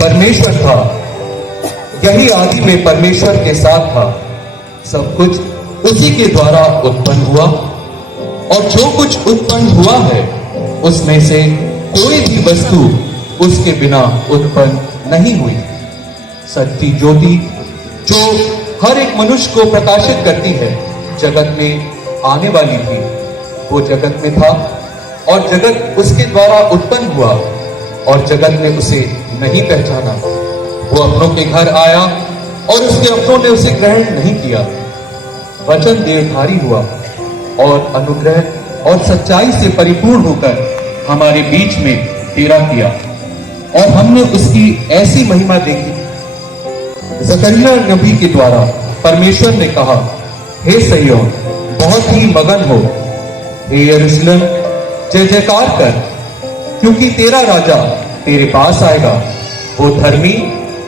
परमेश्वर था, यही आदि में परमेश्वर के साथ था। सब कुछ उसी के द्वारा उत्पन्न हुआ, और जो कुछ उत्पन्न हुआ है उसमें से कोई भी वस्तु उसके बिना उत्पन्न नहीं हुई। सच्ची ज्योति जो हर एक मनुष्य को प्रकाशित करती है, जगत में आने वाली थी। वो जगत में था और जगत उसके द्वारा उत्पन्न हुआ, और जगत ने उसे नहीं पहचाना। वो अपनों के घर आया और उसके अपनों ने उसे ग्रहण नहीं किया। वचन देहधारी हुआ और अनुग्रह और सच्चाई से परिपूर्ण होकर हमारे बीच में डेरा किया, और हमने उसकी ऐसी महिमा देखी। जकरिया नबी के द्वारा परमेश्वर ने कहा, हे सिय्योन, बहुत ही मगन हो। हे यरूशलेम, जय जयकार कर, क्योंकि तेरा राजा तेरे पास आएगा। वो धर्मी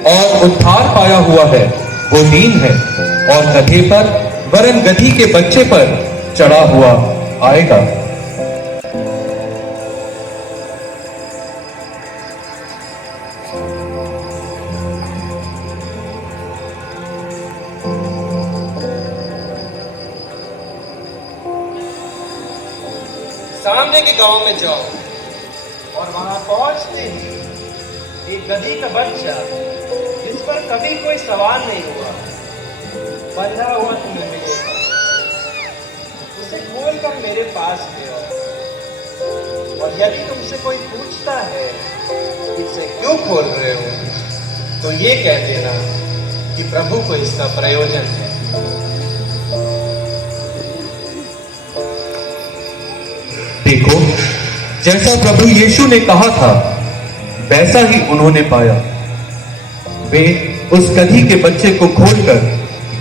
और उद्धार पाया हुआ है, वो दीन है और गधे पर वरन गधी के बच्चे पर चढ़ा हुआ आएगा। सामने के गांव में जाओ और वहां पहुंचते ही एक गधी का बच्चा जिस पर कभी कोई सवाल नहीं हुआ, बंधा हुआ तुम्हें मिलेगा। उसे खोलकर मेरे पास ले आओ, और यदि तुमसे कोई पूछता है इसे क्यों खोल रहे हो, तो ये कह देना कि प्रभु को इसका प्रयोजन है। देखो, जैसा प्रभु यीशु ने कहा था वैसा ही उन्होंने पाया। वे उस गधी के बच्चे को खोलकर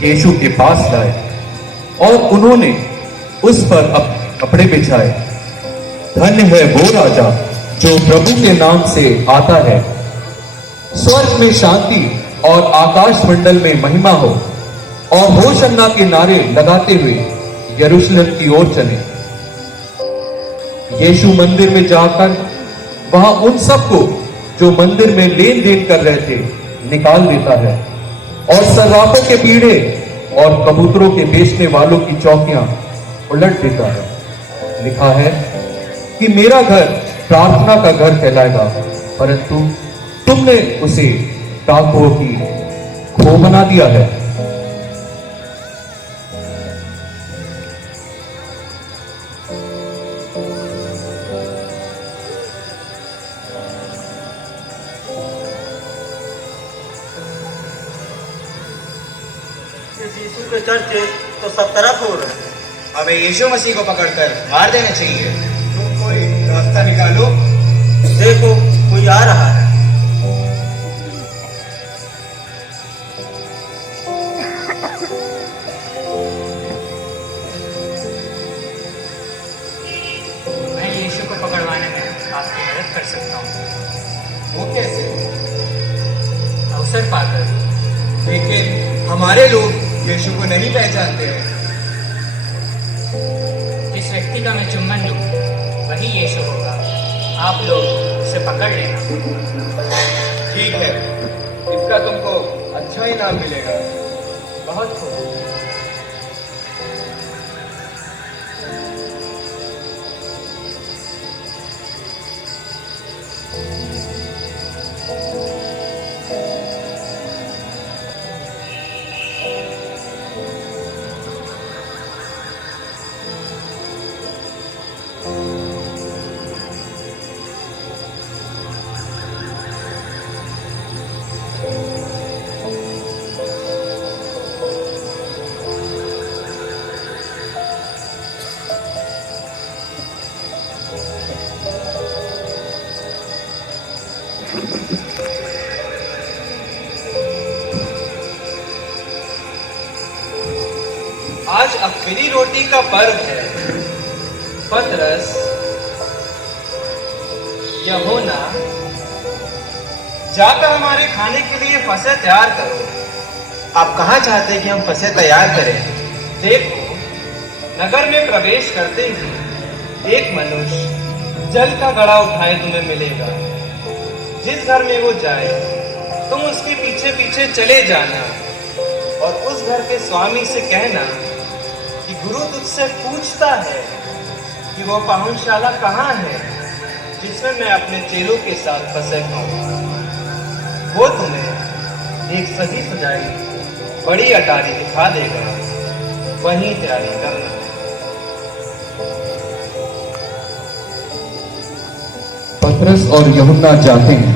यीशु के पास लाए, और उन्होंने उस पर कपड़े बिछाए। धन्य है वो राजा जो प्रभु के नाम से आता है। स्वर्ग में शांति और आकाश मंडल में महिमा हो। और होशन्ना के नारे लगाते हुए यरूशलेम की ओर चले। यीशु मंदिर में जाकर वहां उन सबको जो मंदिर में लेन देन कर रहे थे निकाल देता है, और सर्राफों के पीढ़े और कबूतरों के बेचने वालों की चौकियां उलट देता है। लिखा है कि मेरा घर प्रार्थना का घर कहलाएगा, परंतु तुमने उसे डाकुओं की खो बना दिया है। यीशु के चर्चे तो सब तरफ हो रहे हैं। हमें यीशु मसीह को पकड़कर मार देना चाहिए। तुम कोई रास्ता निकालो। देखो, कोई आ रहा है। मैं यीशु को पकड़वाने में आपकी मदद कर सकता हूँ। वो कैसे? अवसर पाकर। लेकिन हमारे लोग यीशु को नहीं पहचानते हैं। जिस व्यक्ति का मैं चुम्बन लूं वही यीशु होगा। आप लोग उसे पकड़ लेना। ठीक है, इसका तुमको अच्छा इनाम मिलेगा। बहुत खूब। आज अखमीरी रोटी का पर्व है। पतरस, यूहन्ना, जाकर हमारे खाने के लिए फसह तैयार करो। आप कहाँ चाहते हैं कि हम फसह तैयार करें? देखो, नगर में प्रवेश करते ही एक मनुष्य जल का घड़ा उठाए तुम्हें मिलेगा। जिस घर में वो जाए तुम उसके पीछे पीछे चले जाना और उस घर के स्वामी से कहना कि गुरु तुझसे पूछता है कि वो पाहुनशाला कहाँ है जिसमें मैं अपने चेलों के साथ फंसे खाऊं। वो तुम्हें एक सजी सजाई बड़ी अटारी दिखा देगा, वहीं तैयारी करना। पतरस और यूहन्ना जाते हैं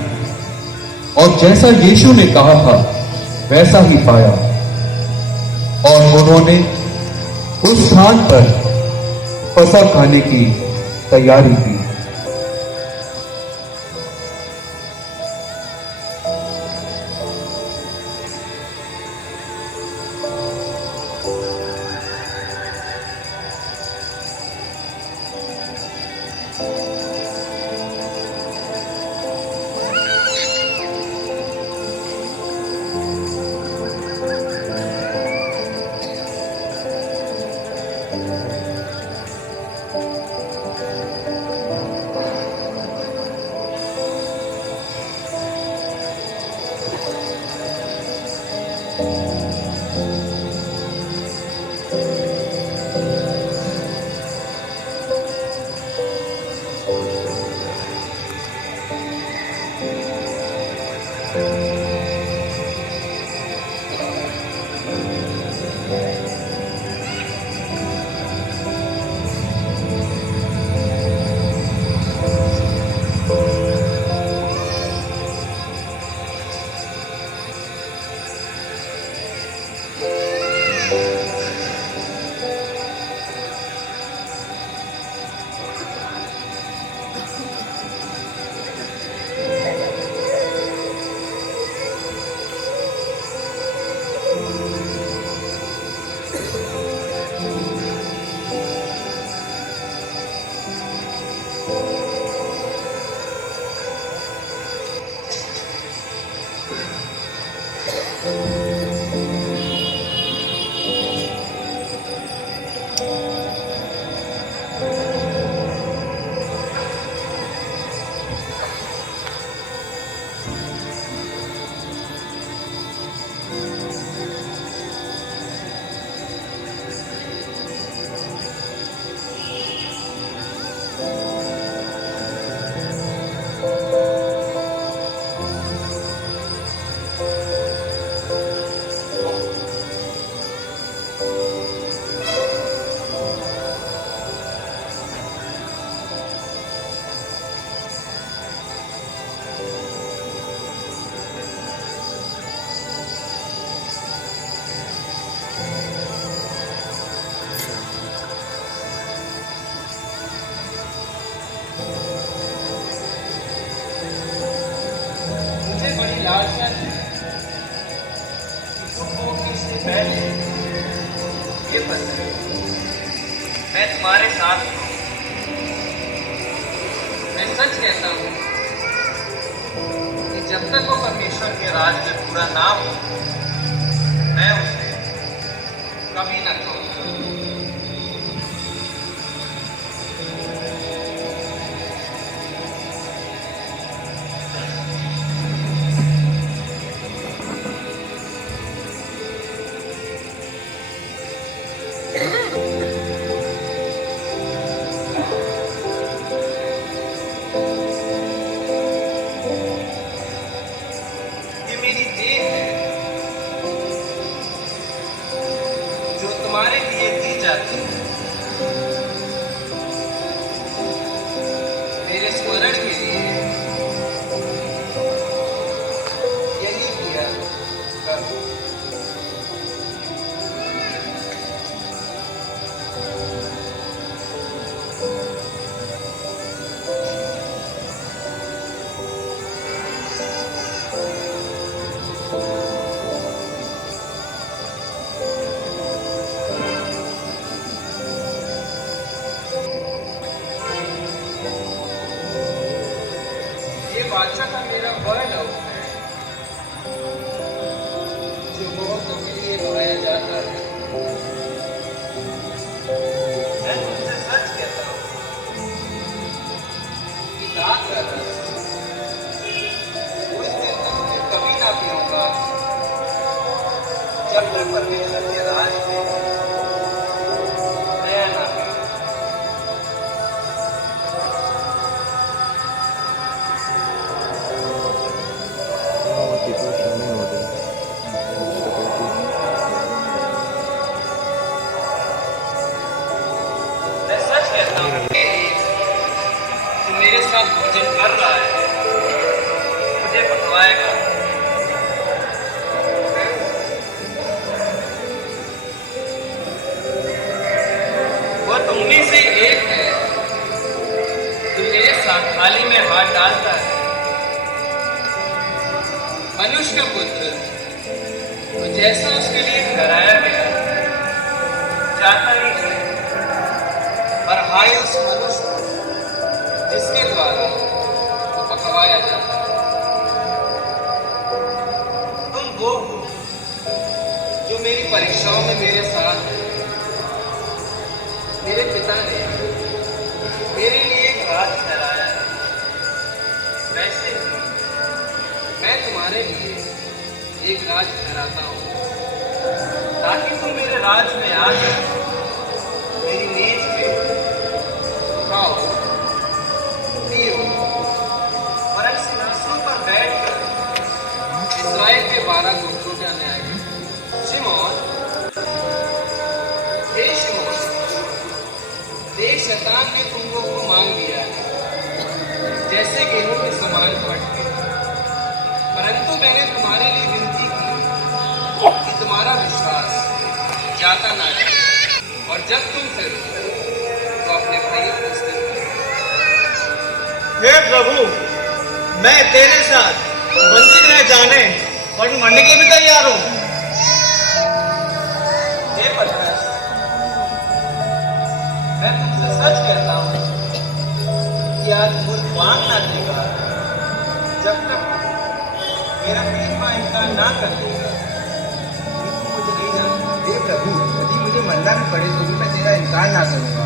और जैसा यीशु ने कहा था वैसा ही पाया और उन्होंने उस स्थान पर फसह खाने की तैयारी की। लालसा है तुम होगी इससे पहले ये पता मैं तुम्हारे साथ हूँ। मैं सच कहता हूँ कि जब तक वो परमेश्वर के राज में पूरा ना हो मैं उसे कभी न कहूँगा। तुम्हारे लिए दी जाती है मेरे स्मरण के लिए यही किया करो। जब तक परमेश्वर के राज में नया ना हो। मैं सच कहता हूँ कि जो मेरे साथ भोजन कर रहा है मुझे पकवाएगा। वो तुम में से एक है जो मेरे साथ थाली में हाथ डालता है। मनुष्य का पुत्र तो जैसा उसके लिए ठहराया गया जाता ही है, पर हाय उस मनुष्य को जिसके द्वारा वो पकवाया जाता है। तुम वो हो जो मेरी परीक्षाओं में मेरे साथ है। मेरे पिता ने मेरे लिए एक राज ठहराया है, वैसे ही मैं तुम्हारे लिए एक राज ठहराता हूँ, ताकि तुम मेरे राज में आ जाओ। मेरी मेज पे खाओ पियो और एक सिंहासन पर बैठकर इस्राएल के 12 गोत्रों का न्याय करो। शिमोन, हे शिमोन, देख शैतान ने तुम लोग को मांग लिया है जैसे गेहूं के समान फट के, परंतु मैंने तुम्हारे लिए विनती की कि तुम्हारा विश्वास जाता ना जाए, और जब तुम फिरो तो अपने भाइयों को स्थिर करो। हे प्रभु, मैं तेरे साथ बंदी रह जाने और मरने के लिए भी तैयार हूँ। हे पतरस, मैं तुमसे सच कहता हूँ कि आज मुझ मांग ना देगा जब तक मेरा प्रेमा इनकार ना कर देगा कि तू मुझे नहीं जानता। हे प्रभु, यदि मुझे मरना भी पड़े तो भी मैं तेरा इनकार ना करूंगा।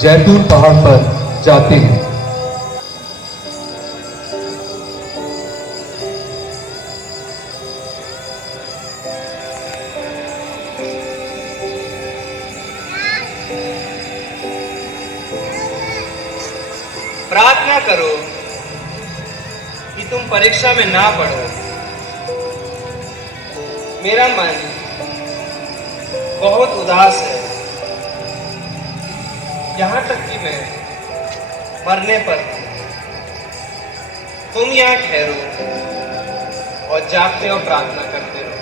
जैतून पहाड़ पर जाते हैं। प्रार्थना करो कि तुम परीक्षा में ना पढ़ो। मेरा मन बहुत उदास है, यहाँ तक कि मैं मरने पर हूं। तुम यहाँ ठहरो और जागते और प्रार्थना करते रहो।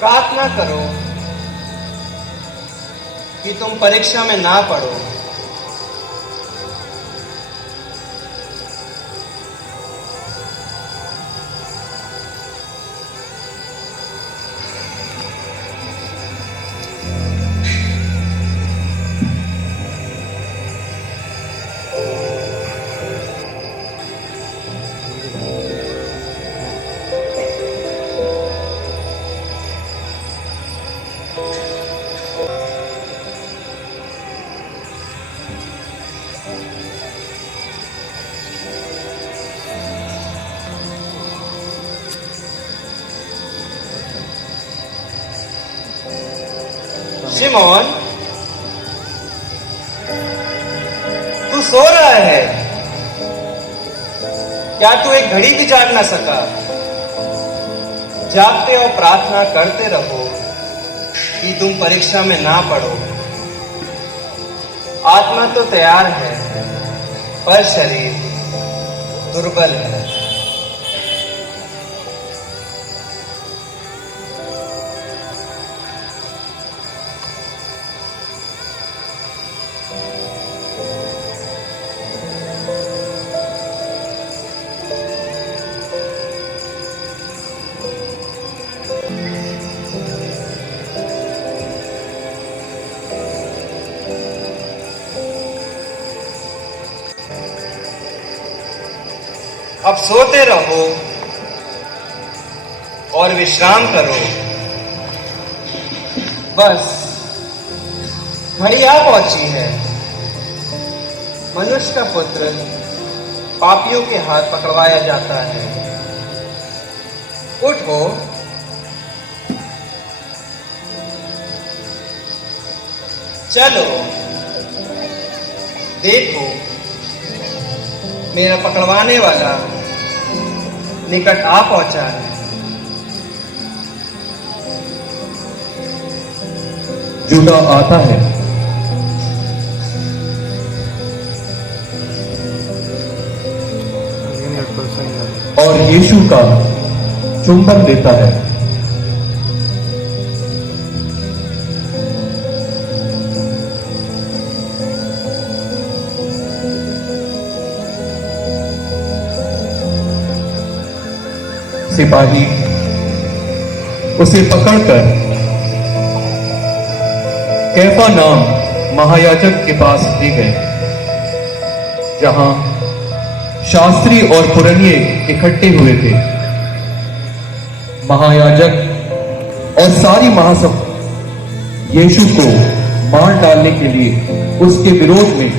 प्रार्थना करो कि तुम परीक्षा में ना पढ़ो। शिमोन, तू सो रहा है क्या? तू एक घड़ी भी जाग ना सका? जागते और प्रार्थना करते रहो कि तुम परीक्षा में ना पड़ो। आत्मा तो तैयार है पर शरीर दुर्बल है। अब सोते रहो और विश्राम करो। बस घड़ी आ पहुंची है। मनुष्य का पुत्र पापियों के हाथ पकड़वाया जाता है। उठो, चलो, देखो मेरा पकड़वाने वाला निकट आ पहुंचा है। जुड़ा आता है। और यीशु का चुंबन देता है। सिपाही उसे पकड़कर कैफा नाम महायाजक के पास ले गए, जहां शास्त्री और पुरनिये इकट्ठे हुए थे। महायाजक और सारी महासभा यीशु को मार डालने के लिए उसके विरोध में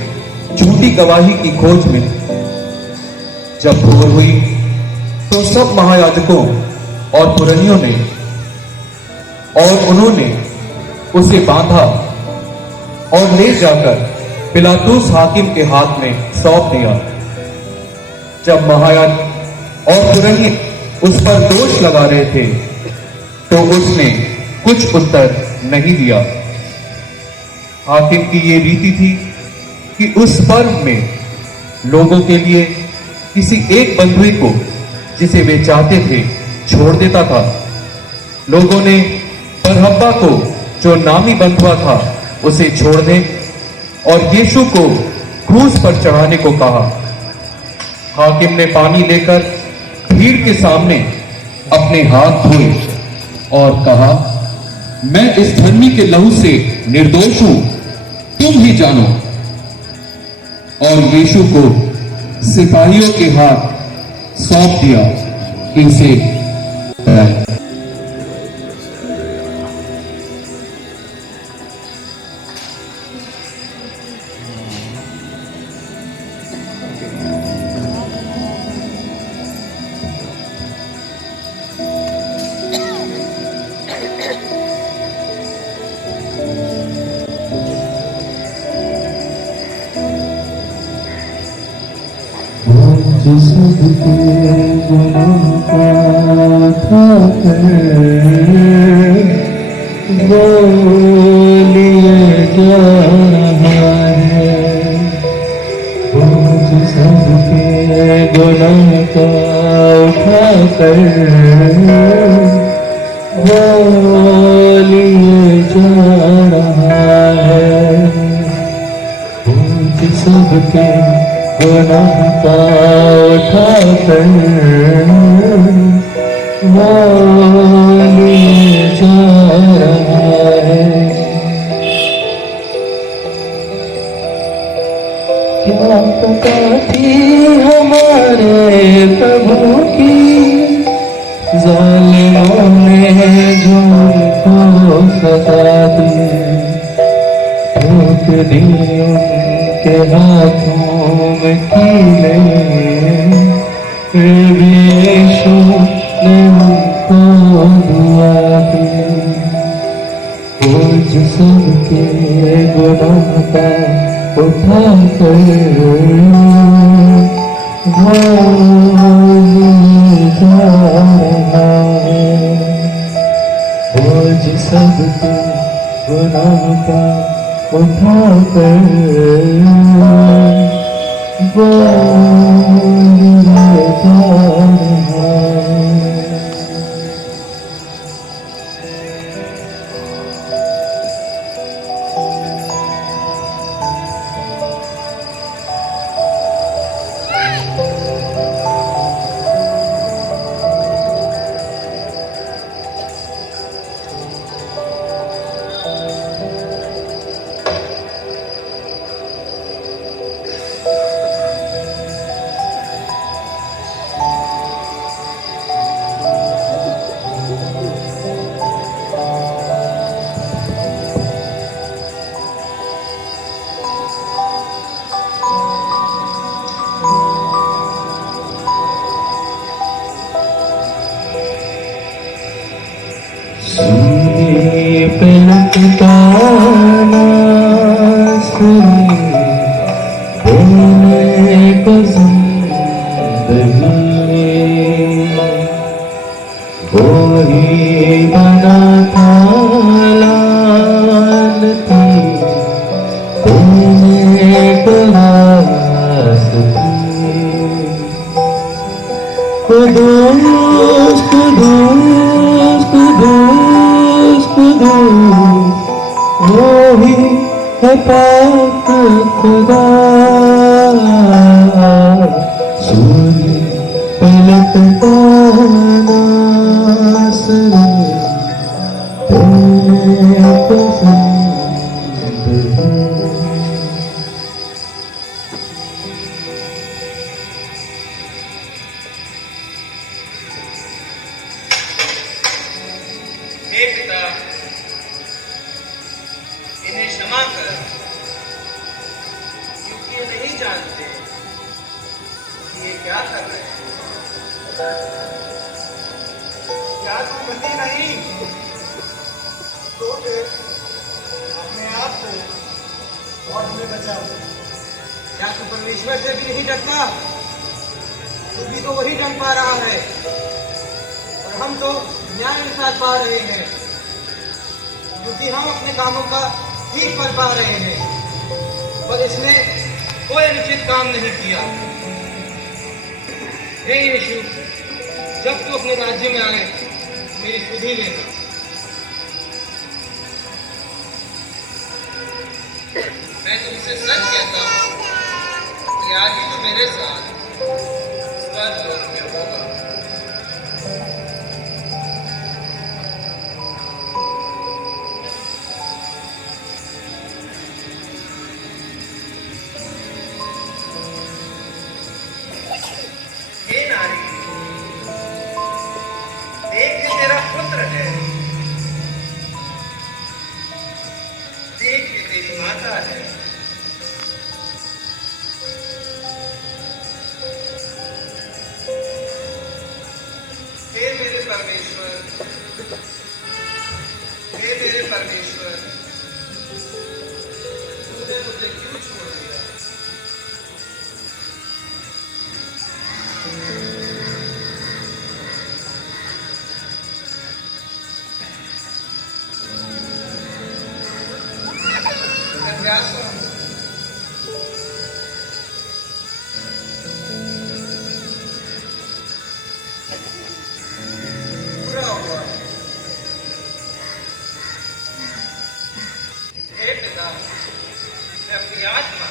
झूठी गवाही की खोज में थे। जब भोर हुई तो सब महायाजकों और पुरनियों ने और उन्होंने उसे बांधा और ले जाकर पिलातुस हाकिम के हाथ में सौंप दिया। जब महायाजक और पुरनिये उस पर दोष लगा रहे थे तो उसने कुछ उत्तर नहीं दिया। हाकिम की ये रीति थी कि उस पर्व में लोगों के लिए किसी एक बंधुए को जिसे वे चाहते थे छोड़ देता था। लोगों ने बरहब्बा को, जो नामी बंधुआ था, उसे छोड़ दे और यीशु को क्रूस पर चढ़ाने को कहा। हाकिम ने पानी लेकर भीड़ के सामने अपने हाथ धोए और कहा, मैं इस धर्मी के लहू से निर्दोष हूं, तुम ही जानो। और यीशु को सिपाहियों के हाथ सौंप दिया कि इसे कराए। सबके गुनाह का ठाकर वो लिए जा रहा है। बोझ सबके गुनाह का उठाकर वो लिए जा रहा है। बोझ सबके गुनाह का उठाकर वो लिए जा रहा है। क्या पता थी हमारे प्रभु की, जालिमों ने झूठों सजा दी, ठोक दी उनके हाथों में कीले, फिर भी यीशु ने उनको दुआ दी। बोझ सबके गुनाह का उठाकर वो लिए जा रहा है। सबके गुनाह का उठा कर बोल रहा है। सूर्य पे लटका नासरी देने को जिंदगी वो ही बना था लानती देने को रास्ती कुदूस कुदूस कुदूस कुदूस वो ही है पाक खुदा। सूर्य पे लटका नासरी तेरे को जिंदगी। हे पिता, इन्हें क्षमा कर, क्योंकि ये नहीं जानते कि ये क्या कर रहे हैं। क्या तू बंदी नहीं? तो फिर अपने आप को और हमें बचाओ। क्या तू परमेश्वर से भी नहीं डरता? तू भी तो वही डर पा रहा है और हम तो न्याय अनुसार पा रहे हैं, क्योंकि हम अपने कामों का ठीक कर पा रहे हैं, पर इसने कोई अनुचित काम नहीं किया। हे यीशु, जब तू अपने राज्य में आए मेरी सुधि लेना। मैं तुमसे सच कहता हूँ कि आज ही तो मेरे साथ स्वर्ग लोक में होगा। हे नारी, देख ये तेरा पुत्र है, देख ये तेरी माता है। हे मेरे परमेश्वर, हे मेरे परमेश्वर, तूने मुझे क्यों छोड़ दिया? प्रयासों पूरा हुआ। हे पिता, मैं अपनी आत्मा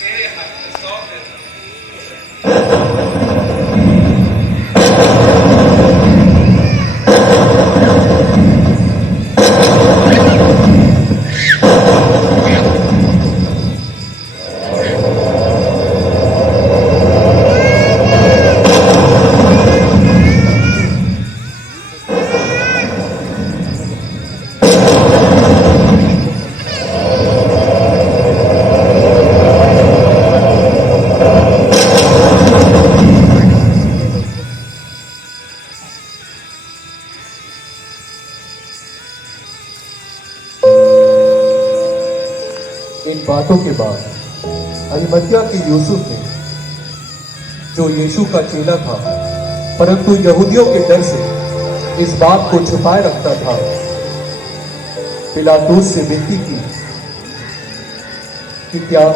तेरे हाथ में सौंप देता हूँ। इन बातों के बाद अरिमतिया के यूसुफ ने, जो यीशु का चेला था परंतु यहूदियों के डर से इस बात को छुपाए रखता था, पिलातूस से विनती की कि क्या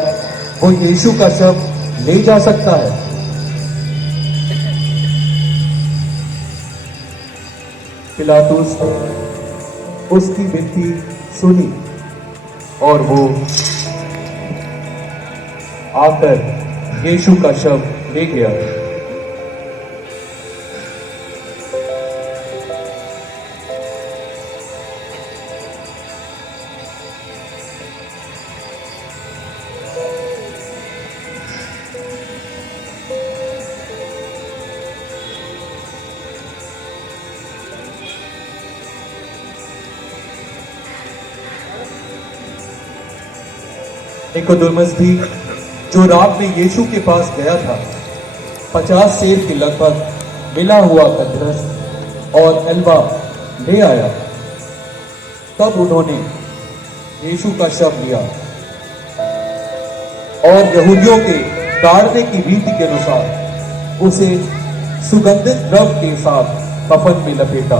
वो यीशु का शव ले जा सकता है। पिलातूस ने उसकी विनती सुनी और वो आकर यीशु का शव ले गया। निकोदेमुस भी जो रात में यीशु के पास गया था 50 सेर के लगभग मिला हुआ कद्रस और हलवा ले आया। तब उन्होंने यीशु का शव लिया और यहूदियों के ताड़ने की रीति के अनुसार उसे सुगंधित द्रव्य के साथ कफन में लपेटा।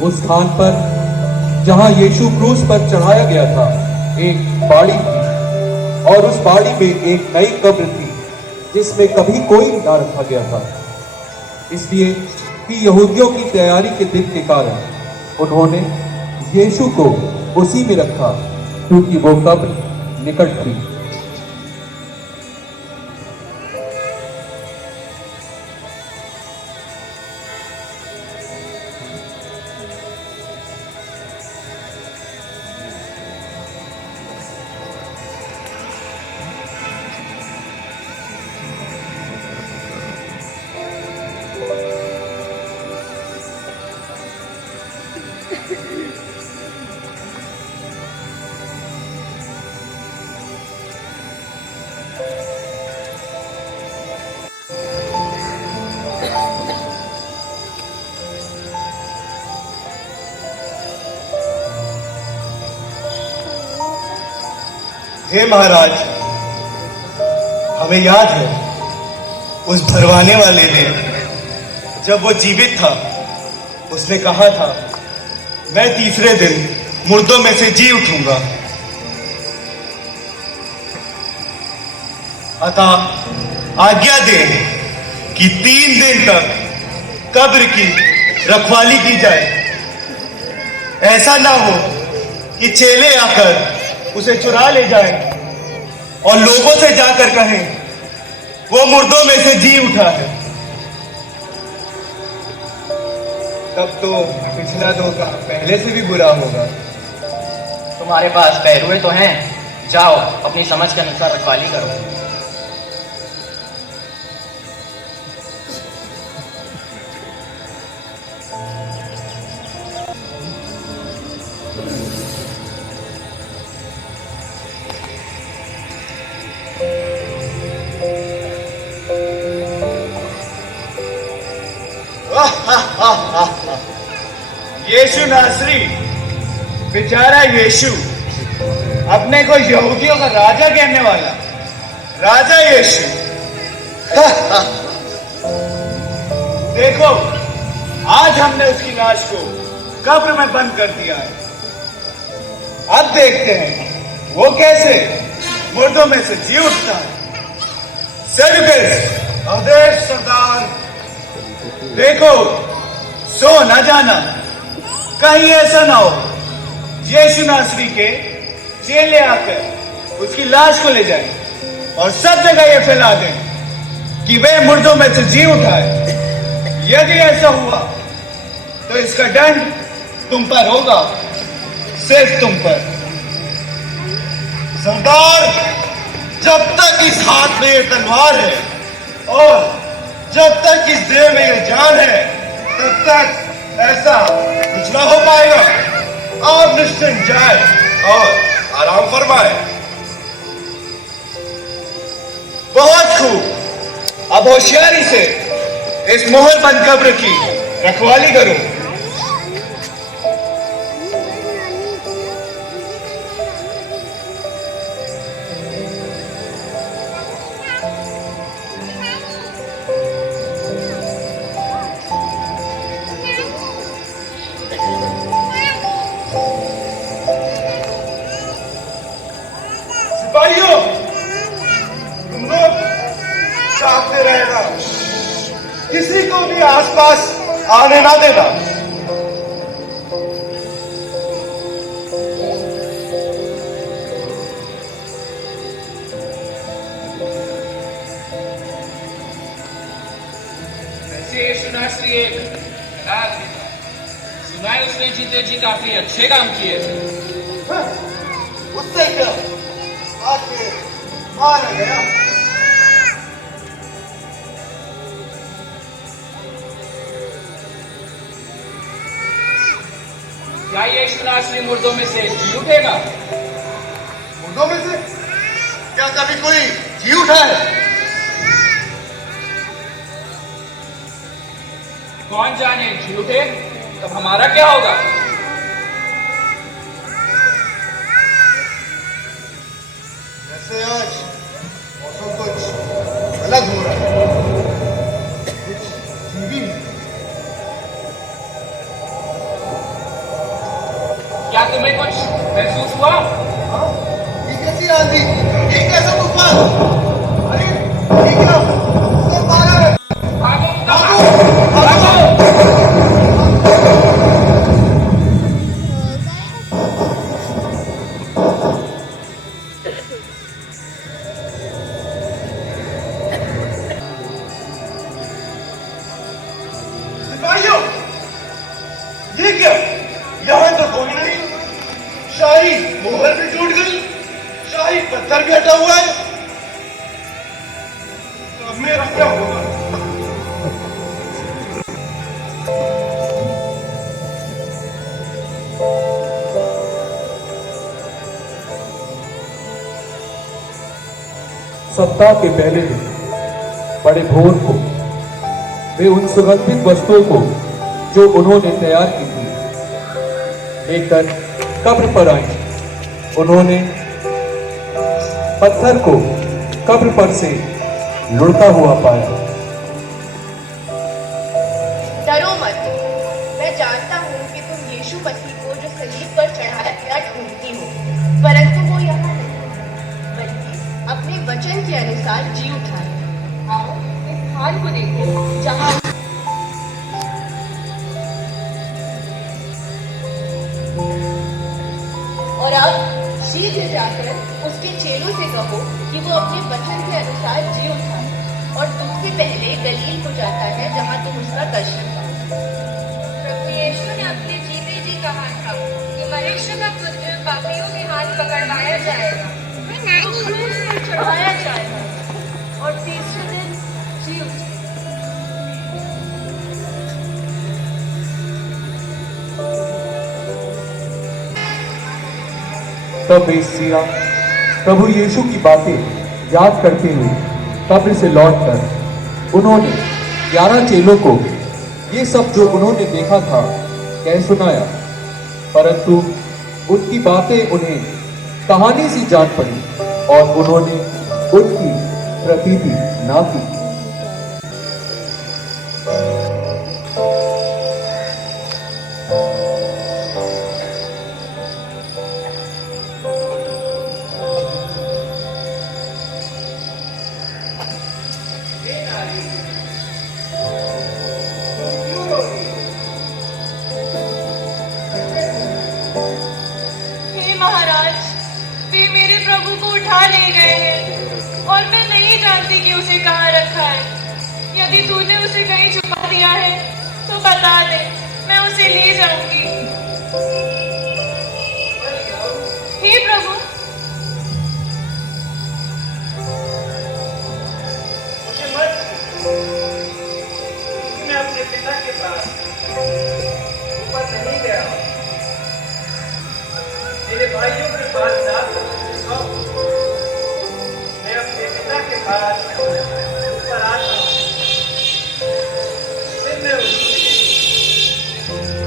उस स्थान पर जहां यीशु क्रूस पर चढ़ाया गया था एक बाड़ी थी और उस बाड़ी में एक नई कब्र थी जिसमें कभी कोई न रखा गया था, इसलिए कि यहूदियों की तैयारी के दिन के कारण उन्होंने यीशु को उसी में रखा क्योंकि वो कब्र निकट थी। हे महाराज, हमें याद है उस भरवाने वाले ने जब वो जीवित था उसने कहा था मैं तीसरे दिन मुर्दों में से जी उठूंगा। अतः आज्ञा दे कि 3 दिन तक कब्र की रखवाली की जाए। ऐसा ना हो कि चेले आकर उसे चुरा ले जाए और लोगों से जाकर कहें वो मुर्दों में से जी उठा है। तब तो पिछला धोखा पहले से भी बुरा होगा। तुम्हारे पास पैरुए तो हैं, जाओ अपनी समझ के अनुसार रखवाली करो। यीशु नासरी, बेचारा यीशु, अपने को यहूदियों का राजा कहने वाला राजा यीशु। देखो, आज हमने उसकी लाश को कब्र में बंद कर दिया है। अब देखते हैं वो कैसे मुर्दों में से जी उठता है। सर्विस आदेश सरदार। देखो, सो न जाना कहीं ऐसा ना हो यीशु नासरी के चेले आकर उसकी लाश को ले जाए और सब जगह ये फैला दें कि वह मुर्दों में से जी उठा है। यदि ऐसा हुआ तो इसका दंड तुम पर होगा, सिर्फ तुम पर। सरदार, जब तक इस हाथ में ये तलवार है और जब तक इस देह में ये जान है तब तक ऐसा कुछ ना हो पाएगा। आप निश्चिंत जाए और आराम फरमाए। बहुत खूब, अब होशियारी से इस मोहर बंद कब्र की रखवाली करो। किसी को भी आसपास आने ना देना। वैसे यीशुनासरी एक भला आदमी था। सुना है उसने जीते जी काफी अच्छे काम किए थे। उससे क्या आके मारा गया। क्या ये यीशुनासरी मुर्दों में से जी उठेगा? मुर्दों में से क्या कभी कोई जी उठा है? कौन जाने, जी उठे तब हमारा क्या होगा? वैसे आज मौसम कुछ अलग हो रहा है। कुछ टीवी में क्या तुम्हें कुछ महसूस हुआ? हाँ? ये कैसी आंधी? ये कैसा तूफान? अरे ये क्या? सब मारा है। भागो भागो! भागो! सिपाहियों! ये क्या? यहाँ तो कोई नहीं। शाही मोहर भी टूट गई, शाही पत्थर भी हटा हुआ है। तो अब मेरा क्या होगा? सप्ताह के पहले दिन बड़े भोर को वे उन सुगंधित वस्तुओं को जो उन्होंने तैयार की थी लेकर कब्र पर आई। उन्होंने पत्थर को कब्र पर से लुढ़का हुआ पाया। डरो मत, मैं जानता हूँ कि तुम यीशु मसीह को जो सलीब पर चढ़ाया गया ढूंढती हो, परंतु वो यहाँ नहीं, बल्कि अपने वचन के अनुसार जी उठा है। आओ इस स्थान को देखो जहाँ और अब शीघ्र जाकर उसके चेलों से कहो कि वो अपने वचन के अनुसार जी उठा है और तुमसे पहले गलील को जाता है जहाँ तुम उसका दर्शन पाओ। प्रभु यीशु ने अपने जीते जी कहा था कि मनुष्य का पुत्र पापियों के हाथ पकड़वाया जाएगा, वो क्रूस पर चढ़ाया जाएगा और तीसरे दिन जी उठेगा। तब वे सिया प्रभु यीशु की बातें याद करते हुए कब्र से लौटकर उन्होंने 11 चेलों को ये सब जो उन्होंने देखा था कह सुनाया, परंतु उनकी बातें उन्हें कहानी सी जान पड़ी और उन्होंने उनकी प्रतीति ना की। हे महाराज, वे मेरे प्रभु को उठा ले गए हैं और मैं नहीं जानती कि उसे कहाँ रखा है। यदि तूने उसे कहीं छुपा दिया है तो बता दे, मैं उसे ले जाऊंगी। हे प्रभु, मुझे मत मैं अपने पिता के पास ऊपर नहीं गया। मेरे भाइयों के पास जाकर मैं अपने पिता के पास ऊपर आता हूँ, फिर मैं उससे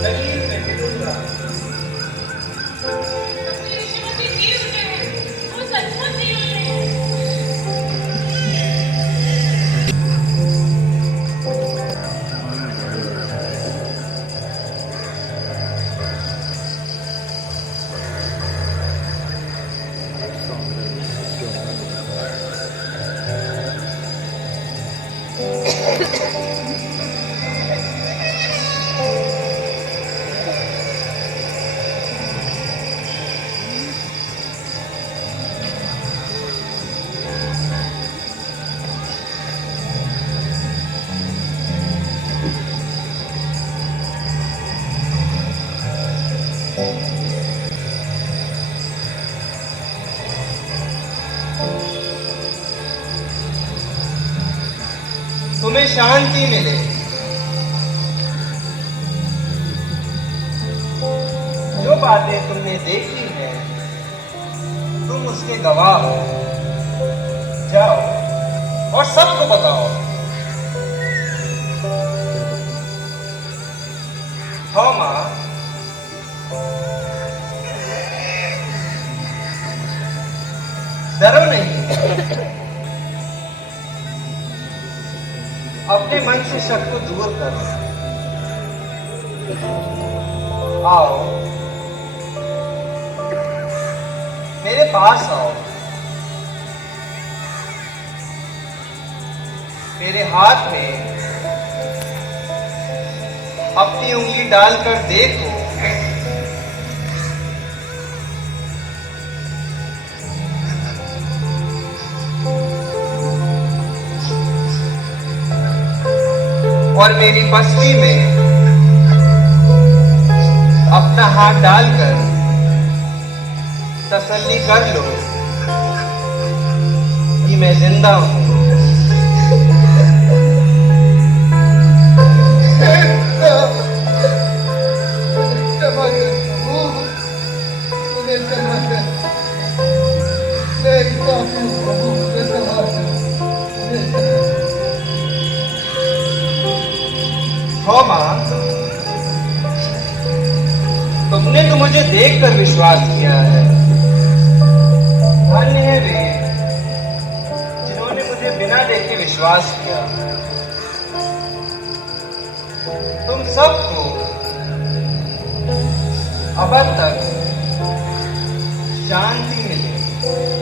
गलील में मिलूंगा। प्रभु यीशु मसीह जी उठे हैं, वो सचमुच जी उठे हैं। तुम्हें शांति मिले। जो बातें तुमने देखी हैं, तुम उसके गवाह हो। जाओ और सबको बताओ। थोमा, डरो नहीं। अपने मन से शक को दूर करो। आओ, मेरे पास आओ। मेरे हाथ में अपनी उंगली डालकर देखो। और मेरी पसली में अपना हाथ डालकर तसल्ली कर लो कि मैं जिंदा हूं। थोमा, तुमने तो मुझे देखकर विश्वास किया है। धन्य है वे जिन्होंने मुझे बिना देखे विश्वास किया। तुम सबको अब तक शांति मिले।